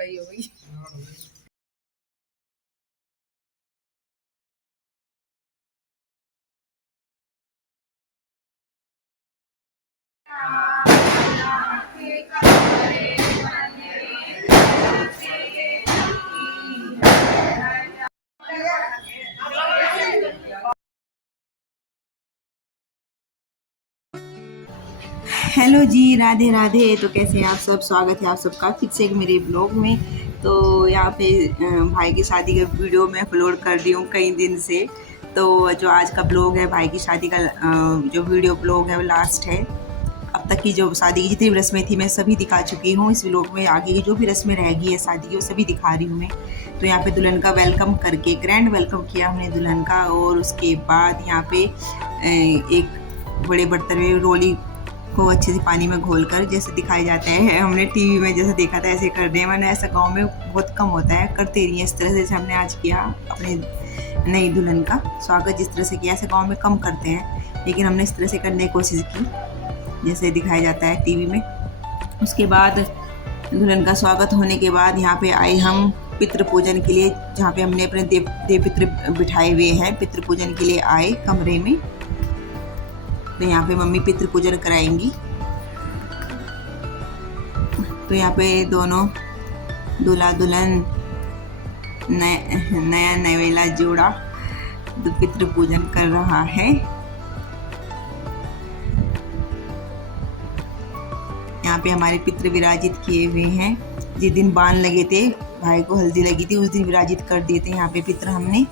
लड़ाई हो गई। हेलो जी, राधे राधे। तो कैसे हैं आप सब? स्वागत है आप सबका फिर से एक मेरे ब्लॉग में। तो यहाँ पे भाई की शादी का वीडियो मैं अपलोड कर रही हूँ कई दिन से। तो जो आज का ब्लॉग है, भाई की शादी का जो वीडियो ब्लॉग है वो लास्ट है। अब तक की जो शादी की जितनी भी रस्में थी मैं सभी दिखा चुकी हूँ इस व्लॉग में। आगे की जो भी रस्में रह गई है शादी की वो सभी दिखा रही हूँ मैं। तो यहाँ पे दुल्हन का वेलकम करके ग्रैंड वेलकम किया हमने दुल्हन का, और उसके बाद यहाँ पे एक बड़े बर्तन में रोली को अच्छे से पानी में घोलकर जैसे दिखाए जाते हैं, हमने टीवी में जैसे देखा था ऐसे कर रहे हैं। मैंने ऐसा गांव में बहुत कम होता है, करते नहीं है इस तरह से जैसे हमने आज किया अपने नई दुल्हन का स्वागत। जिस तरह से किया ऐसे गांव में कम करते हैं, लेकिन हमने इस तरह से करने की कोशिश की जैसे दिखाया जाता है टीवी में। उसके बाद दुल्हन का स्वागत होने के बाद यहाँ पे आए हम पितृ पूजन के लिए, जहाँ पे हमने अपने देव पितृ बिठाए हुए हैं। पितृ पूजन के लिए आए कमरे में। तो यहाँ पे मम्मी पितृ पूजन कराएंगी। तो यहाँ पे दोनों दूल्हा दुल्हन नया नवेला जोड़ा पितृ पूजन कर रहा है। यहाँ पे हमारे पितृ विराजित किए हुए हैं। जिस दिन बाण लगे थे, भाई को हल्दी लगी थी, उस दिन विराजित कर दिए थे यहाँ पे पितृ हमने।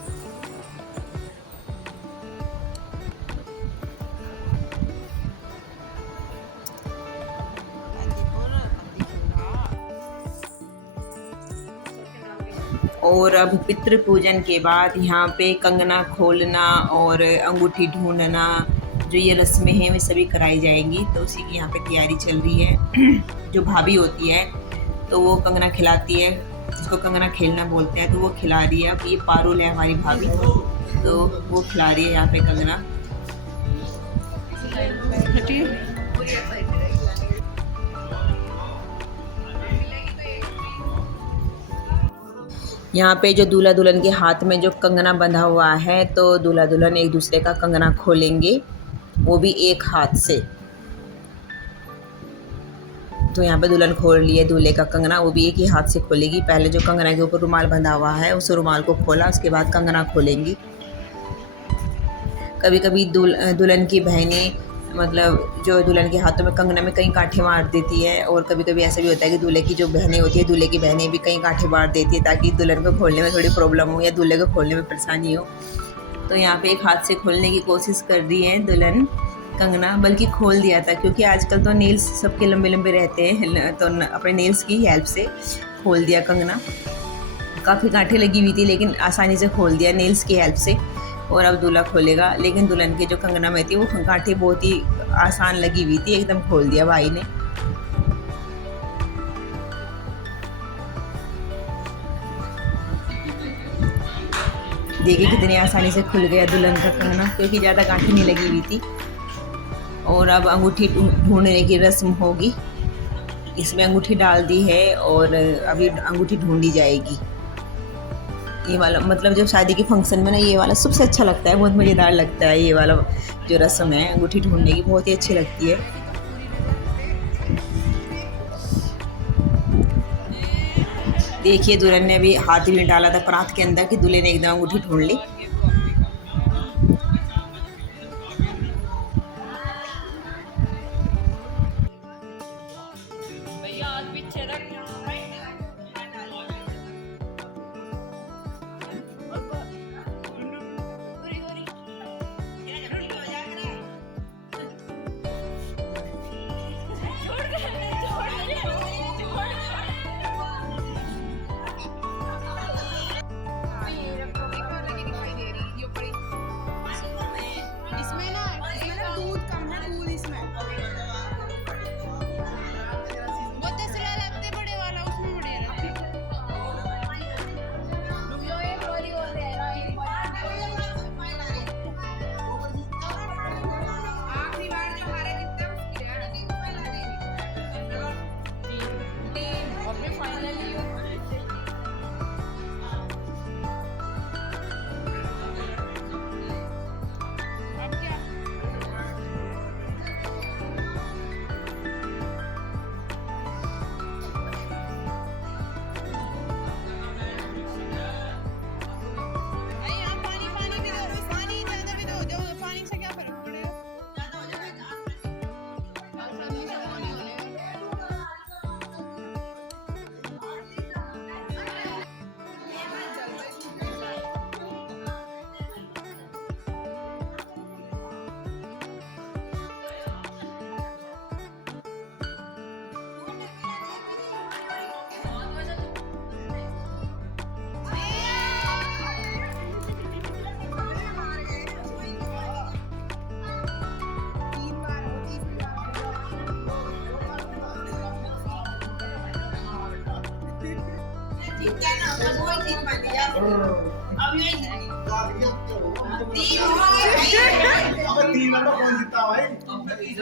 और अब पितृ पूजन के बाद यहाँ पे कंगना खोलना और अंगूठी ढूंढना, जो ये रस्में हैं वे सभी कराई जाएंगी। तो उसी की यहाँ पे तैयारी चल रही है। जो भाभी होती है तो वो कंगना खिलाती है, जिसको कंगना खेलना बोलते हैं, तो वो खिला रही है। अब ये पारुल है हमारी भाभी, तो वो खिला रही है यहाँ पे कंगना। यहाँ पे जो दूल्हा दुल्हन के हाथ में जो कंगना बंधा हुआ है, तो दूल्हा दुल्हन एक दूसरे का कंगना खोलेंगे, वो भी एक हाथ से। तो यहाँ पे दुल्हन खोल लिए दूल्हे का कंगना, वो भी एक ही हाथ से खोलेगी। पहले जो कंगना के ऊपर रुमाल बंधा हुआ है उस रुमाल को खोला, उसके बाद कंगना खोलेंगी। कभी कभी दुल्हन की बहनें, मतलब जो दुल्हन के हाथों में कंगना में कई कांठे मार देती है, और कभी कभी ऐसा भी होता है कि दूल्हे की जो बहनें होती है, दूल्हे की बहनें भी कई कांठे मार देती है, ताकि दुल्हन को खोलने में थोड़ी प्रॉब्लम हो या दूल्हे को खोलने में परेशानी हो। तो यहाँ पे एक हाथ से खोलने की कोशिश कर रही है दुल्हन कंगना, बल्कि खोल दिया था, क्योंकि आजकल तो नेल्स सबके लंबे लंबे रहते हैं, तो अपने नेल्स की हेल्प से खोल दिया कंगना। काफ़ी कांठे लगी हुई थी, लेकिन आसानी से खोल दिया नेल्स की हेल्प से। और अब दूल्हा खोलेगा, लेकिन दुल्हन के जो कंगना में थी वो कांठे बहुत ही आसान लगी हुई थी, एकदम खोल दिया भाई ने। देखिए कितनी आसानी से खुल गया दुल्हन का कंगना, क्योंकि ज़्यादा गांठें नहीं लगी हुई थी। और अब अंगूठी ढूंढने की रस्म होगी। इसमें अंगूठी डाल दी है और अभी अंगूठी ढूंढी जाएगी। ये वाला मतलब जब शादी के फंक्शन में ना, ये वाला सबसे अच्छा लगता है, बहुत मज़ेदार लगता है। ये वाला जो रस्म है अंगूठी ढूंढने की, बहुत ही अच्छी लगती है। देखिए दुल्हन ने अभी हाथ भी डाला था परात के अंदर कि दूल्हे ने एकदम अंगूठी ढूंढ ली।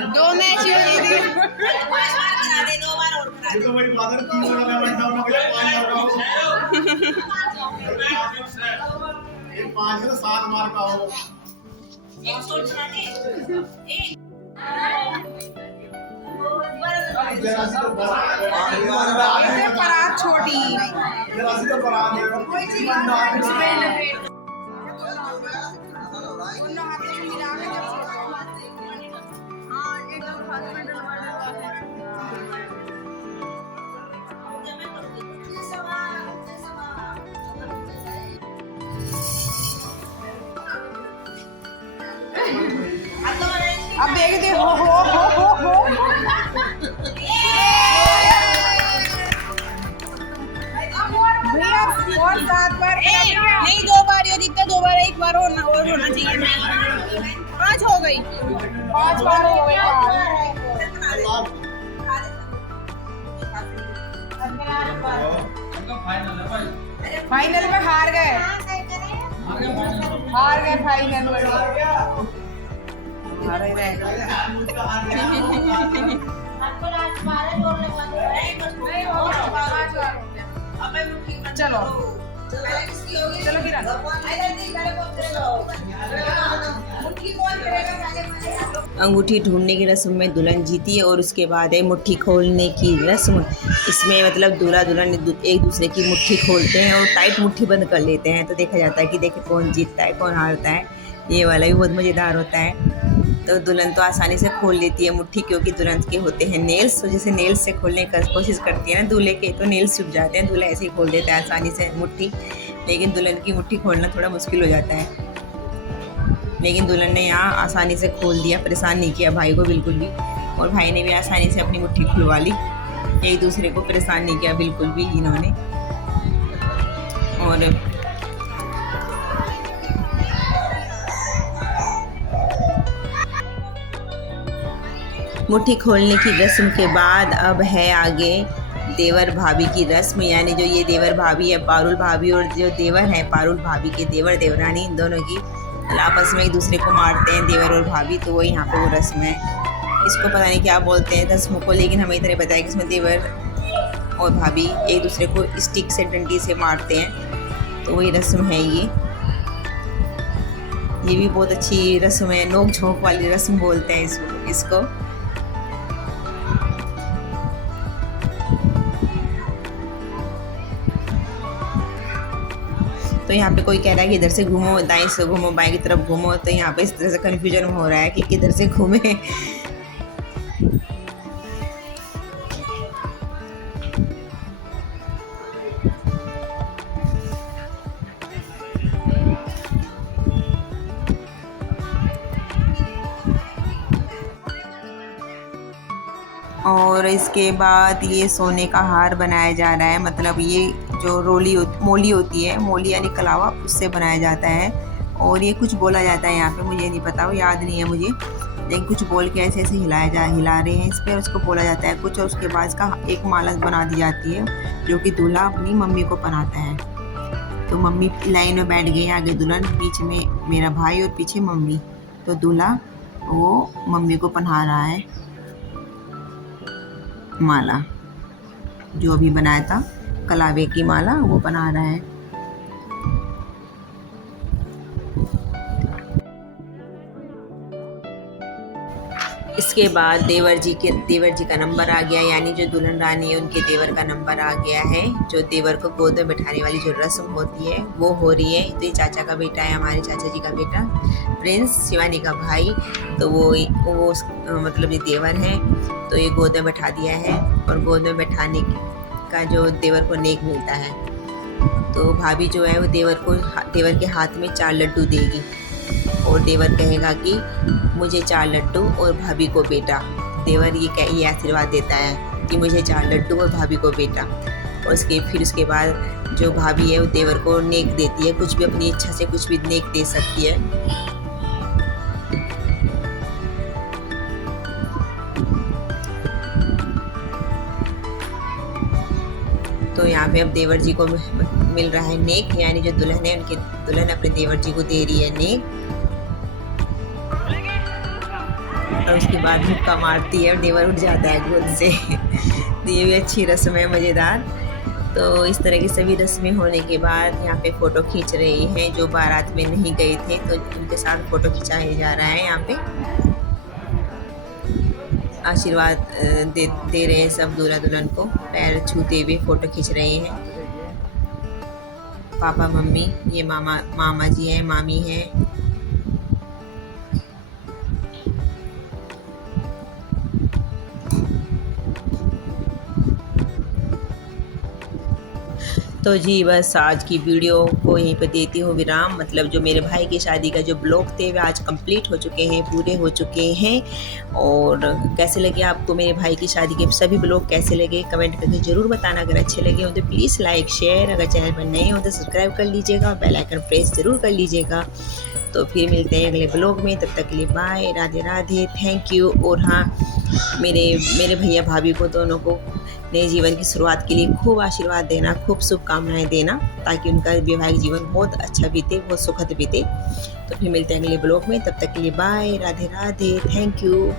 दो मैच पाँच तो 7 मार का हो। परात छोटी अब देख दे हो भैया और 7 बार नहीं 2 बार ये जीतते 2 बार एक बार और होना चाहिए 5 हो गई 5 बार हो गई फाइनल में हार गए फाइनल में चलो चलो अंगूठी ढूंढने की रस्म में दुल्हन जीती है और उसके बाद है मुट्ठी खोलने की रस्म। इसमें मतलब दूल्हा दुल्हन एक दूसरे की मुट्ठी खोलते हैं और टाइट मुट्ठी बंद कर लेते हैं, तो देखा जाता है कि देखे कौन जीतता है कौन हारता है। ये वाला भी बहुत मज़ेदार होता है। तो दुल्हन तो आसानी से खोल लेती है मुट्ठी, क्योंकि दुल्हन के होते हैं नेल्स, तो जैसे नेल्स से खोलने की कोशिश करती है ना दूल्हे के, तो नेल्स छुप जाते हैं। दूल्हा ऐसे ही खोल देता है आसानी से मुट्ठी, लेकिन दुल्हन की मुट्ठी खोलना थोड़ा मुश्किल हो जाता है। लेकिन दुल्हन ने यहाँ आसानी से खोल दिया, परेशान नहीं किया भाई को बिल्कुल भी, और भाई ने भी आसानी से अपनी मुट्ठी खुलवा ली। एक दूसरे को परेशान नहीं किया बिल्कुल भी इन्होंने। और मुट्ठी खोलने की रस्म के बाद अब है आगे देवर भाभी की रस्म, यानी जो ये देवर भाभी है पारुल भाभी और जो देवर है पारुल भाभी के देवर देवरानी, इन दोनों की आपस में एक दूसरे को मारते हैं देवर और भाभी। तो वो यहाँ पे वो रस्म है, इसको पता नहीं क्या बोलते हैं रस्म को, लेकिन हमें इतना पता है कि इसमें देवर और भाभी एक दूसरे को स्टिक से डंडी से मारते हैं, तो वही रस्म है ये भी बहुत अच्छी रस्म है, नोक झोंक वाली रस्म बोलते हैं इसको। तो यहाँ पे कोई कह रहा है कि इधर से घूमो, दाएं से घूमो, बाएं की तरफ घूमो, तो यहाँ पे इस तरह से कन्फ्यूजन हो रहा है कि किधर से घूमे। और इसके बाद ये सोने का हार बनाया जा रहा है, मतलब ये जो मोली होती है, मोली यानी कलावा, उससे बनाया जाता है। और ये कुछ बोला जाता है यहाँ पे, मुझे नहीं पता, वो याद नहीं है मुझे, लेकिन कुछ बोल के ऐसे ऐसे हिला रहे हैं इस पर, उसको बोला जाता है कुछ। और उसके बाद इसका एक माला बना दी जाती है, जो कि दूल्हा अपनी मम्मी को पहनाता है। तो मम्मी लाइन में बैठ गई, आगे दुल्हन, बीच में मेरा भाई और पीछे मम्मी। तो दूल्हा वो मम्मी को पहना रहा है माला, जो अभी बनाया था कलावे की माला, वो बना रहा है। इसके बाद देवर जी का नंबर आ गया, यानी जो दुल्हन रानी है उनके देवर का नंबर आ गया है। जो देवर को गोद में बैठाने वाली जो रस्म होती है वो हो रही है। तो ये चाचा का बेटा है, हमारे चाचा जी का बेटा प्रिंस, शिवानी का भाई। तो वो मतलब ये देवर है, तो ये गोद में बैठा दिया है। और गोद में बैठाने का जो देवर को नेक मिलता है, तो भाभी जो है वो देवर के हाथ में 4 लड्डू देगी, और देवर कहेगा कि मुझे 4 लड्डू और भाभी को बेटा। देवर ये आशीर्वाद देता है कि मुझे 4 लड्डू और भाभी को बेटा। और फिर उसके बाद जो भाभी है वो देवर को नेक देती है, कुछ भी अपनी इच्छा से कुछ भी नेक दे सकती है। तो यहाँ पे अब देवर जी को मिल रहा है नेक, यानी जो दुल्हन है उनके दुल्हन अपने देवर जी को दे रही है नेक। और उसके बाद हुक्का मारती है और देवर उठ जाता है गोद से। तो ये भी अच्छी रस्म है, मज़ेदार। तो इस तरह की सभी रस्में होने के बाद यहाँ पे फ़ोटो खींच रही हैं जो बारात में नहीं गए थे, तो उनके साथ फ़ोटो खिंचाया जा रहा है। यहाँ पे आशीर्वाद दे रहे हैं सब दूल्हा दुल्हन को, पैर छूते हुए फ़ोटो खींच रहे हैं। पापा मम्मी, ये मामा जी हैं, मामी हैं। तो जी बस आज की वीडियो को यहीं पर देती हूँ विराम। मतलब जो मेरे भाई की शादी का जो ब्लॉग थे वे आज कंप्लीट हो चुके हैं, पूरे हो चुके हैं। और कैसे लगे आपको मेरे भाई की शादी के सभी ब्लॉग कैसे लगे कमेंट करके ज़रूर बताना। अगर अच्छे लगे हो तो प्लीज़ लाइक शेयर, अगर चैनल पर नए हो तो सब्सक्राइब कर लीजिएगा, बेल आइकन प्रेस ज़रूर कर लीजिएगा। तो फिर मिलते हैं अगले ब्लॉग में, तब तक के लिए bye, Radhe Radhe, thank you. और हाँ, मेरे भैया भाभी को दोनों को नए जीवन की शुरुआत के लिए खूब आशीर्वाद देना, खूब शुभकामनाएं देना, ताकि उनका वैवाहिक जीवन बहुत अच्छा बीते, बहुत सुखद बीते। तो फिर मिलते हैं अगले ब्लॉग में, तब तक के लिए bye, Radhe Radhe, thank you.